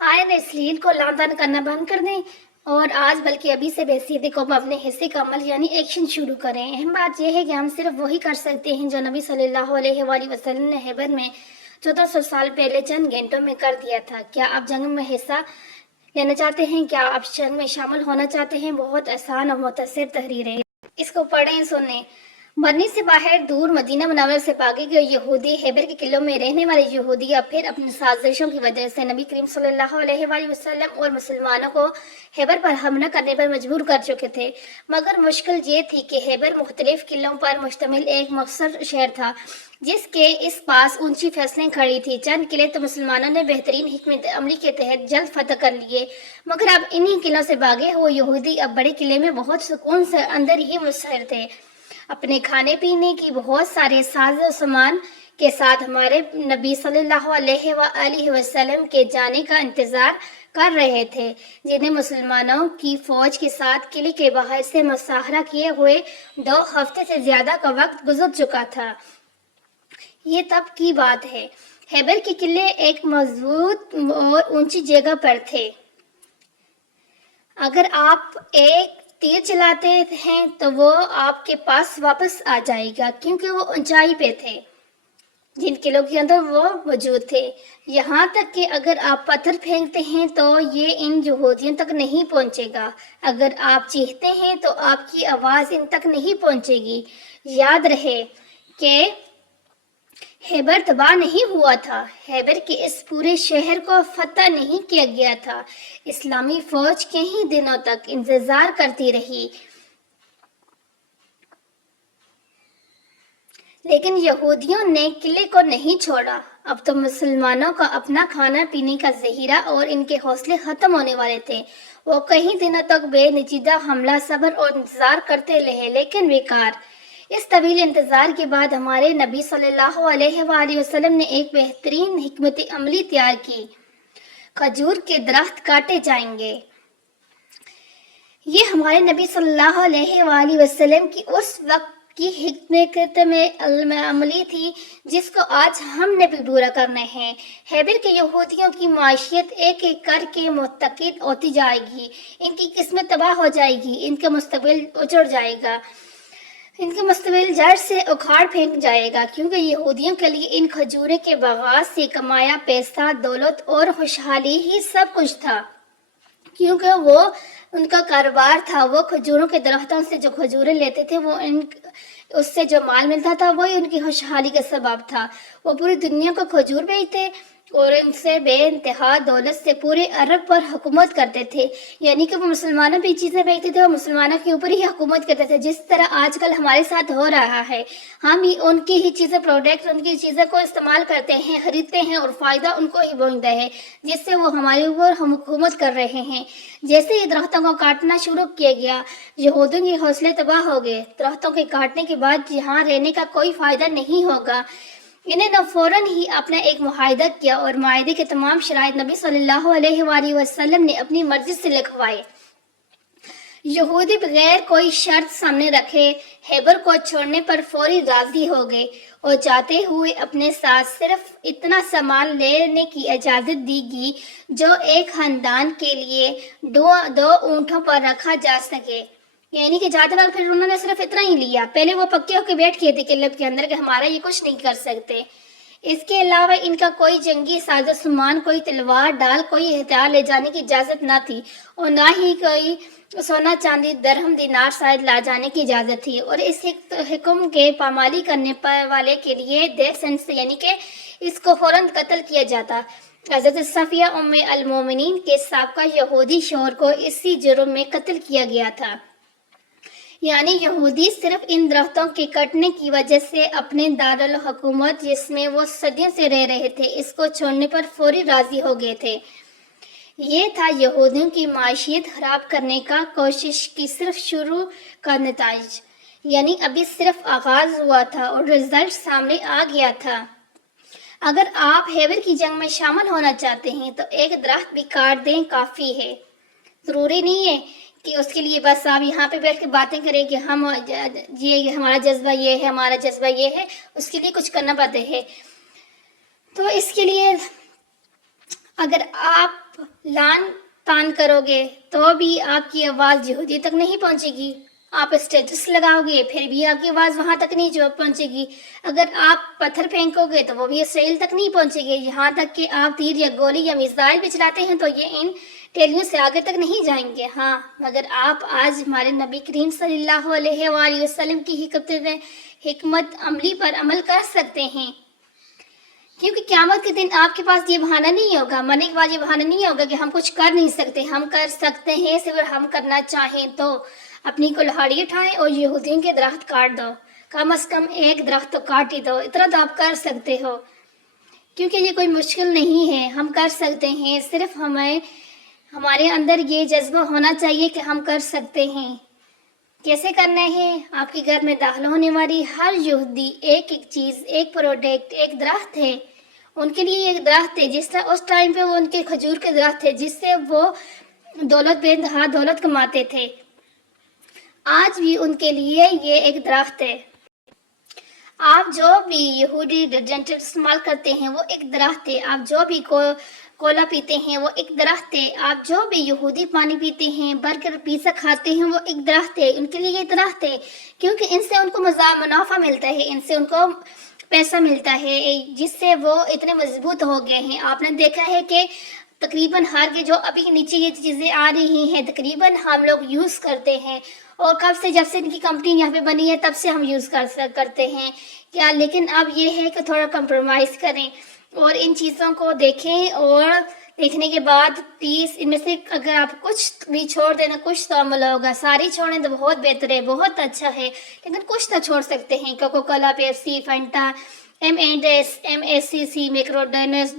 آئے نسلین کو لان تان کرنا بند کر دیں اور آج بلکہ ابھی سے بحثیت قوم اپنے حصے کا عمل یعنی ایکشن شروع کریں۔ اہم بات یہ ہے کہ ہم صرف وہی کر سکتے ہیں جو نبی صلی اللہ علیہ وآلہ وسلم نے خیبر میں 1400 سال پہلے چند گھنٹوں میں کر دیا تھا۔ کیا آپ جنگ میں حصہ لینا چاہتے ہیں؟ کیا آپ جنگ میں شامل ہونا چاہتے ہیں؟ بہت آسان اور مختصر تحریر ہے، اس کو پڑھیں سنیں۔ مرنی سے باہر دور مدینہ منورہ سے بھاگے گئے یہودی خیبر کے قلعوں میں رہنے والے یہودی اب پھر اپنی سازشوں کی وجہ سے نبی کریم صلی اللہ علیہ وآلہ وسلم اور مسلمانوں کو خیبر پر حملہ کرنے پر مجبور کر چکے تھے۔ مگر مشکل یہ تھی کہ خیبر مختلف قلعوں پر مشتمل ایک مختصر شہر تھا جس کے اس پاس اونچی فصلیں کھڑی تھیں۔ چند قلعے تو مسلمانوں نے بہترین حکمت عملی کے تحت جلد فتح کر لیے، مگر اب انہی قلعوں سے بھاگے ہوئے یہودی اب بڑے قلعے میں بہت سکون سے اندر ہی مستقر تھے۔ اپنے کھانے پینے کی بہت سارے ساز و سامان کے ساتھ ہمارے نبی صلی اللہ علیہ وآلہ وسلم کے جانے کا انتظار کر رہے تھے، جنہیں مسلمانوں کی فوج کے ساتھ قلعے کے باہر سے مظاہرہ کیے ہوئے 2 ہفتے سے زیادہ کا وقت گزر چکا تھا۔ یہ تب کی بات ہے۔ خیبر کے قلعے ایک مضبوط اور اونچی جگہ پر تھے۔ اگر آپ ایک تیر چلاتے ہیں تو وہ آپ کے پاس واپس آ جائے گا، کیونکہ وہ اونچائی پہ تھے جن قلعوں کے اندر وہ موجود تھے۔ یہاں تک کہ اگر آپ پتھر پھینکتے ہیں تو یہ ان یہودیوں تک نہیں پہنچے گا۔ اگر آپ چیختے ہیں تو آپ کی آواز ان تک نہیں پہنچے گی۔ یاد رہے کہ خیبر تباہ نہیں ہوا تھا، خیبر کے اس پورے شہر کو فتح نہیں کیا گیا تھا۔ اسلامی فوج کئی دنوں تک انتظار کرتی رہی، لیکن یہودیوں نے قلعے کو نہیں چھوڑا۔ اب تو مسلمانوں کا اپنا کھانا پینے کا ذخیرہ اور ان کے حوصلے ختم ہونے والے تھے۔ وہ کئی دنوں تک بے نچیدہ حملہ صبر اور انتظار کرتے رہے، لیکن بیکار۔ اس طویل انتظار کے بعد ہمارے نبی صلی اللہ علیہ وآلہ وسلم نے ایک بہترین حکمت عملی تیار کی۔ کھجور کے درخت کاٹے جائیں گے۔ یہ ہمارے نبی صلی اللہ علیہ وآلہ وسلم کی اس وقت کی حکمت عملی تھی جس کو آج ہم نے بھی پورا کرنا ہے۔ خیبر کے یہودیوں کی معیشت ایک ایک کر کے منتقل ہوتی جائے گی، ان کی قسمت تباہ ہو جائے گی، ان کا مستقبل اجڑ جائے گا، ان کا مستقبل جڑ سے اکھاڑ پھینک جائے گا، کیونکہ یہودیوں کے لیے ان کھجورے کے باغات سے کمایا پیسہ، دولت اور خوشحالی ہی سب کچھ تھا، کیونکہ وہ ان کا کاروبار تھا۔ وہ کھجوروں کے درختوں سے جو کھجوریں لیتے تھے، وہ اس سے جو مال ملتا تھا وہی ان کی خوشحالی کا سبب تھا۔ وہ پوری دنیا کو کھجور بیچتے اور ان سے بے انتہا دولت سے پورے عرب پر حکومت کرتے تھے، یعنی کہ وہ مسلمانوں پہ چیزیں بیچتے تھے اور مسلمانوں کے اوپر ہی حکومت کرتے تھے، جس طرح آج کل ہمارے ساتھ ہو رہا ہے۔ ہم ہی ان کی ہی چیزیں، پروڈکٹ، ان کی چیزیں کو استعمال کرتے ہیں، خریدتے ہیں اور فائدہ ان کو ہی پہنچتا ہے، جس سے وہ ہمارے اوپر حکومت کر رہے ہیں۔ جیسے ہی درختوں کو کاٹنا شروع کیا گیا، یہودیوں کے حوصلے تباہ ہو گئے۔ درختوں کے کاٹنے کے بعد یہاں رہنے کا کوئی فائدہ نہیں ہوگا۔ انہیں نے فوراً ہی اپنا ایک معاہدہ کیا اور معاہدے کے تمام شرائط نبی صلی اللہ علیہ وآلہ وسلم نے اپنی مرضی سے لکھوائے۔ یہودی بغیر کوئی شرط سامنے رکھے خیبر کو چھوڑنے پر فوری راضی ہو گئے اور جاتے ہوئے اپنے ساتھ صرف اتنا سامان لینے کی اجازت دی گئی جو ایک خاندان کے لیے دو اونٹوں پر رکھا جا سکے، یعنی کہ جاتے وقت پھر انہوں نے صرف اتنا ہی لیا۔ پہلے وہ پکے ہو کے بیٹھ گئے تھے قلعے کے اندر کہ ہمارا یہ کچھ نہیں کر سکتے۔ اس کے علاوہ ان کا کوئی جنگی ساز و سامان، کوئی تلوار، ڈال، کوئی ہتھیار لے جانے کی اجازت نہ تھی اور نہ ہی کوئی سونا، چاندی، درہم، دینار شاید لا جانے کی اجازت تھی، اور اس حکم کے پامالی کرنے والے کے لیے ڈیتھ سینٹنس، یعنی کہ اس کو فوراً قتل کیا جاتا۔ حضرت صفیہ ام المومنین کے سابقہ یہودی شوہر کو اسی جرم میں قتل کیا گیا تھا۔ یعنی یہودی صرف ان درختوں کے کٹنے کی وجہ سے اپنے دارالحکومت جس میں وہ صدیوں سے رہ رہے تھے، اس کو چھوڑنے پر فوری راضی ہو گئے تھے۔ یہ تھا یہودیوں کی معیشت خراب کرنے کا کوشش کی صرف شروع کا نتائج، یعنی ابھی صرف آغاز ہوا تھا اور رزلٹ سامنے آ گیا تھا۔ اگر آپ خیبر کی جنگ میں شامل ہونا چاہتے ہیں تو ایک درخت بھی کاٹ دیں کافی ہے۔ ضروری نہیں ہے کہ اس کے لیے بس آپ یہاں پہ بیٹھ کے باتیں کریں کہ یہ ہمارا جذبہ یہ ہے، ہمارا جذبہ یہ ہے، اس کے لیے کچھ کرنا پڑتا ہے۔ تو اس کے لیے اگر آپ لان تان کرو گے تو بھی آپ کی آواز یہودی تک نہیں پہنچے گی. آپ اسٹیٹس لگاؤ گے پھر بھی آپ کی آواز وہاں تک نہیں پہنچے گی. اگر آپ پتھر پھینکو گے تو وہ بھی اسرائیل تک نہیں پہنچے گے. یہاں تک کہ آپ تیر یا گولی یا میزائل بھی چلاتے ہیں تو یہ ان ٹیلیوں سے آگے تک نہیں جائیں گے. ہاں مگر آپ آج ہمارے نبی کریم صلی اللہ علیہ وآلہ وسلم کی حکمت عملی پر عمل کر سکتے ہیں. کیونکہ قیامت کے دن آپ کے پاس یہ بہانہ نہیں ہوگا، مرنے کے بعد یہ بہانہ نہیں ہوگا کہ ہم کچھ کر نہیں سکتے. ہم کر سکتے ہیں صرف ہم کرنا چاہیں تو. اپنی کلہاڑی اٹھائیں اور یہودیوں کے درخت کاٹ دو. کم از کم ایک درخت تو کاٹ ہی دو. اتنا تو آپ کر سکتے ہو کیونکہ یہ کوئی مشکل نہیں ہے. ہم کر سکتے ہیں. صرف ہمارے اندر یہ جذبہ ہونا چاہیے کہ ہم کر سکتے ہیں. کیسے کرنا ہے؟ آپ کے گھر میں داخل ہونے والی ہر یہودی ایک ایک چیز، ایک پروڈکٹ، ایک درخت ہے. ان کے لیے ایک درخت ہے. جس طرح اس ٹائم پہ وہ ان کے کھجور کے درخت تھے جس سے وہ دولت بے انتہا دولت کماتے تھے. آج بھی ان کے لیے یہ ایک درخت ہے. آپ جو بھی یہودی ڈٹرجنٹ استعمال کرتے ہیں وہ ایک درخت ہے. آپ جو بھی کولا پیتے ہیں وہ ایک درخت ہے. آپ جو بھی یہودی پانی پیتے ہیں، برگر پیزا کھاتے ہیں وہ ایک درخت ہے. ان کے لیے یہ درخت ہے کیونکہ ان سے ان کو منافع ملتا ہے، ان سے ان کو پیسہ ملتا ہے جس سے وہ اتنے مضبوط ہو گئے ہیں. آپ نے دیکھا ہے کہ تقریباً ہر کے جو ابھی نیچے یہ چیزیں آ رہی ہیں تقریباً ہم لوگ یوز کرتے ہیں. اور جب سے ان کی کمپنی یہاں پہ بنی ہے تب سے ہم یوز کرتے ہیں کیا. لیکن اب یہ ہے کہ تھوڑا کمپرومائز کریں اور ان چیزوں کو دیکھیں. اور دیکھنے کے بعد پلیز ان میں سے اگر آپ کچھ بھی چھوڑ دینا کچھ تو عمل ہوگا. ساری چھوڑیں تو بہت بہتر ہے، بہت اچھا ہے، لیکن کچھ تو چھوڑ سکتے ہیں. Coca Cola, Pepsi, Fanta, MSC، McDonald's,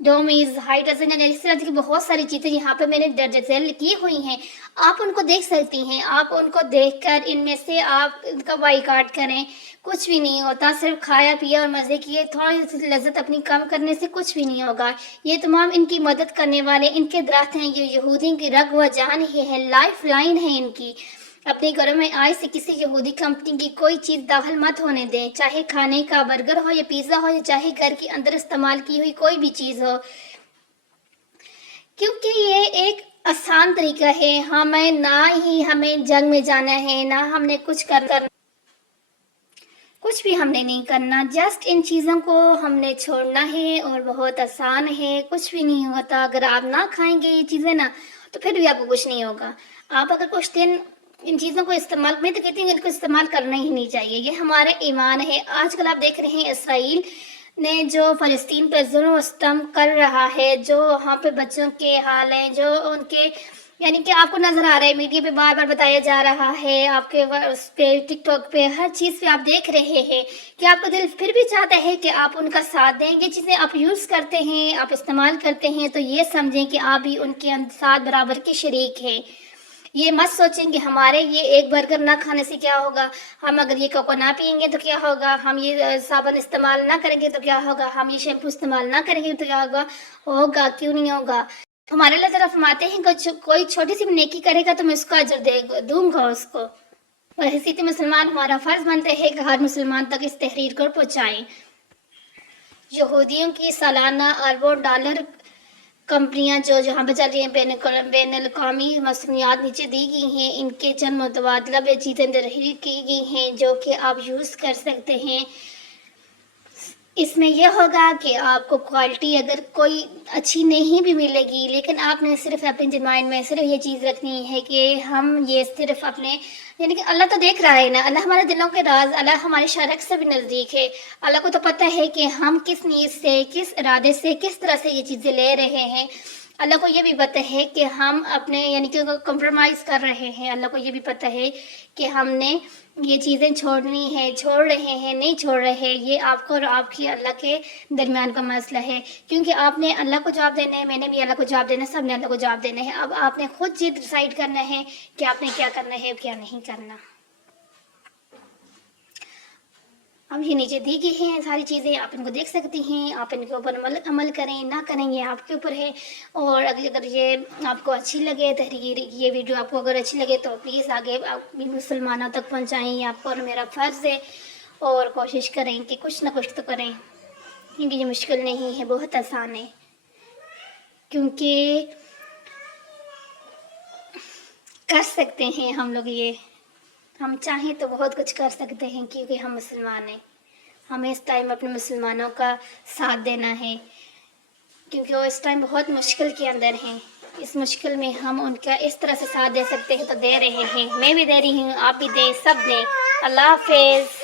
Domino's, hydrogen, اس طرح کی بہت ساری چیزیں یہاں پہ میں نے درج ذیل کی ہوئی ہیں. آپ ان کو دیکھ سکتی ہیں. آپ ان کو دیکھ کر ان میں سے آپ ان کا بائیکاٹ کریں. کچھ بھی نہیں ہوتا، صرف کھایا پیا اور مزے کیے. تھوڑی سی لذت اپنی کم کرنے سے کچھ بھی نہیں ہوگا. یہ تمام ان کی مدد کرنے والے ان کے درخت ہیں. یہ یہودی کی رگ و جان ہی ہے، لائف لائن ہے ان کی. اپنے گھروں میں آج سے کسی یہودی کمپنی کی کوئی چیز داخل مت ہونے دیں، چاہے کھانے کا برگر ہو یا پیزا ہو یا چاہے گھر کے اندر استعمال کی ہوئی کوئی بھی چیز ہو، کیونکہ یہ ایک آسان طریقہ ہے. ہمیں جنگ میں جانا ہے، نہ ہم نے کچھ بھی ہم نے نہیں کرنا. جسٹ ان چیزوں کو ہم نے چھوڑنا ہے اور بہت آسان ہے. کچھ بھی نہیں ہوتا. اگر آپ نہ کھائیں گے یہ چیزیں نا تو پھر بھی آپ کو کچھ نہیں ہوگا. آپ اگر کچھ دن ان چیزوں کو میں تو کہتی ہوں ان کو استعمال کرنا ہی نہیں چاہیے. یہ ہمارے ایمان ہے. آج کل آپ دیکھ رہے ہیں اسرائیل نے جو فلسطین پہ ظلم و ستم کر رہا ہے، جو وہاں پہ بچوں کے حال ہیں، جو ان کے یعنی کہ آپ کو نظر آ رہا ہے، میڈیا پہ بار بار بتایا جا رہا ہے، آپ کے اس پہ ٹک ٹاک پہ ہر چیز پہ آپ دیکھ رہے ہیں کہ آپ کا دل پھر بھی چاہتا ہے کہ آپ ان کا ساتھ دیں. یہ چیزیں آپ یوز کرتے ہیں، آپ استعمال کرتے ہیں تو یہ سمجھیں کہ آپ بھی ان کے ساتھ برابر کے شریک ہیں. یہ مت سوچیں کہ ہمارے یہ ایک برگر نہ کھانے سے کیا ہوگا، ہم اگر یہ کوکو نہ پئیں گے تو کیا ہوگا، ہم یہ صابن استعمال نہ کریں گے تو کیا ہوگا، ہم یہ شیمپو استعمال نہ کریں گے تو کیا ہوگا کیوں نہیں ہوگا. ہمارے اللہ تعالیٰ فرماتے ہیں کہ کوئی چھوٹی سی بھی نیکی کرے گا تو میں اس کو اجر دوں گا اس کو. اور حیثیت مسلمان ہمارا فرض بنتا ہے کہ ہر مسلمان تک اس تحریر کو پہنچائیں. یہودیوں کی سالانہ اربوں ڈالر کمپنیاں جو جہاں پہ چل رہی ہیں بین الاقوامی مصنوعات نیچے دی گئی ہیں، ان کے چند متبادلہ چیزیں تحریر کی گئی ہیں جو کہ آپ یوز کر سکتے ہیں. اس میں یہ ہوگا کہ آپ کو کوالٹی اگر کوئی اچھی نہیں بھی ملے گی، لیکن آپ نے صرف اپنے مائنڈ میں صرف یہ چیز رکھنی ہے کہ ہم یہ صرف اپنے یعنی کہ اللہ تو دیکھ رہا ہے نا، اللہ ہمارے دلوں کے راز، اللہ ہمارے شرک سے بھی نزدیک ہے. اللہ کو تو پتہ ہے کہ ہم کس نیت سے، کس ارادے سے، کس طرح سے یہ چیزیں لے رہے ہیں. اللہ کو یہ بھی پتہ ہے کہ ہم اپنے یعنی کہ کمپرومائز کر رہے ہیں. اللہ کو یہ بھی پتہ ہے کہ ہم نے یہ چیزیں چھوڑنی ہے، چھوڑ رہے ہیں نہیں چھوڑ رہے. یہ آپ کو اور آپ کی اللہ کے درمیان کا مسئلہ ہے، کیونکہ آپ نے اللہ کو جواب دینا ہے، میں نے بھی اللہ کو جواب دینا ہے، سب نے اللہ کو جواب دینا ہے. اب آپ نے خود یہ ڈیسائیڈ کرنا ہے کہ آپ نے کیا کرنا ہے کیا نہیں کرنا. اب یہ نیچے دی گئی ہیں ساری چیزیں، آپ ان کو دیکھ سکتی ہیں. آپ ان کے اوپر عمل کریں نہ کریں یہ آپ کے اوپر ہے. اور اگر یہ آپ کو اچھی لگے تحریر، یہ ویڈیو آپ کو اگر اچھی لگے تو پلیز آگے آپ بھی مسلمانوں تک پہنچائیں. یہ آپ کو اور میرا فرض ہے. اور کوشش کریں کہ کچھ نہ کچھ تو کریں، کیونکہ یہ مشکل نہیں ہے، بہت آسان ہے. کیونکہ کر سکتے ہیں ہم لوگ یہ، ہم چاہیں تو بہت کچھ کر سکتے ہیں کیونکہ ہم مسلمان ہیں. ہمیں اس ٹائم اپنے مسلمانوں کا ساتھ دینا ہے کیونکہ وہ اس ٹائم بہت مشکل کے اندر ہیں. اس مشکل میں ہم ان کا اس طرح سے ساتھ دے سکتے ہیں تو دے رہے ہیں. میں بھی دے رہی ہوں، آپ بھی دیں، سب دیں. اللہ حافظ.